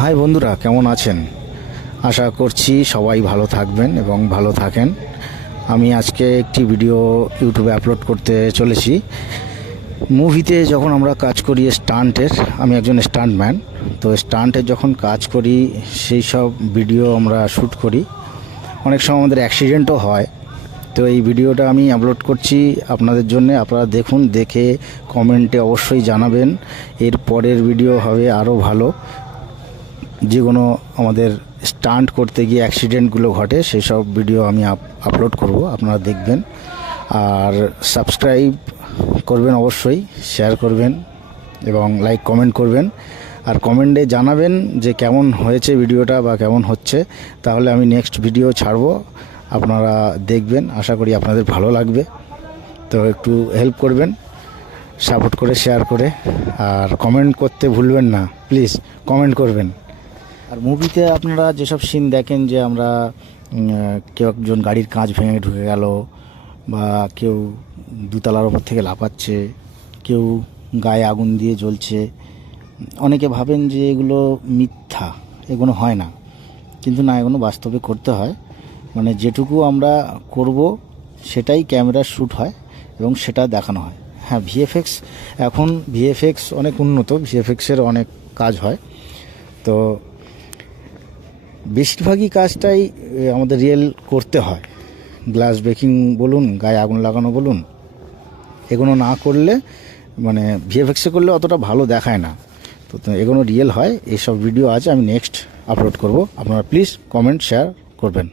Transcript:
High বন্ধুরা, কেমন আছেন? আশা করছি সবাই ভালো থাকবেন এবং ভালো থাকেন। আমি আজকে একটি ভিডিও ইউটিউবে আপলোড করতে চলেছি। মুভিতে যখন আমরা কাজ করি স্টান্টের, আমি একজন স্টান্টম্যান, তো স্টান্টের যখন কাজ করি সেই সব ভিডিও আমরা শ্যুট করি। অনেক সময় আমাদের অ্যাক্সিডেন্টও হয়। তো এই ভিডিওটা আমি আপলোড করছি আপনাদের জন্য। আপনারা দেখুন, দেখে কমেন্টে অবশ্যই জানাবেন এর পরের ভিডিও হবে আরও ভালো। যে কোনো আমাদের স্টান্ট করতে গিয়ে অ্যাক্সিডেন্টগুলো ঘটে সেই সব ভিডিও আমি আপলোড করব, আপনারা দেখবেন। আর সাবস্ক্রাইব করবেন, অবশ্যই শেয়ার করবেন এবং লাইক কমেন্ট করবেন। আর কমেন্টে জানাবেন যে কেমন হয়েছে ভিডিওটা বা কেমন হচ্ছে, তাহলে আমি নেক্সট ভিডিও ছাড়বো, আপনারা দেখবেন। আশা করি আপনাদের ভালো লাগবে। তো একটু হেল্প করবেন, সাপোর্ট করে, শেয়ার করে, আর কমেন্ট করতে ভুলবেন না, প্লিজ কমেন্ট করবেন। আর মুভিতে আপনারা যেসব সিন দেখেন, যে আমরা কেউ একজন গাড়ির কাঁচ ভেঙে ঢুকে গেল, বা কেউ দুতলার ওপর থেকে লাফাচ্ছে, কেউ গায়ে আগুন দিয়ে জ্বলছে, অনেকে ভাবেন যে এগুলো মিথ্যা, এগুলো হয় না। কিন্তু না, এগুলো বাস্তবে করতে হয়। মানে যেটুকু আমরা করব সেটাই ক্যামেরার শ্যুট হয় এবং সেটা দেখানো হয়। হ্যাঁ, এখন ভিএফএক্স অনেক উন্নত, ভিএফএক্সের অনেক কাজ হয়। তো বেশিরভাগই কাজটাই আমাদের রিয়েল করতে হয়। গ্লাস ব্রেকিং বলুন, গায়ে আগুন লাগানো বলুন, এগুলো না করলে, মানে ভিএফএক্সে করলে অতটা ভালো দেখায় না। তো এগুলো রিয়েল হয়। এইসব ভিডিও আছে, আমি নেক্সট আপলোড করব। আপনারা প্লিজ কমেন্ট শেয়ার করবেন।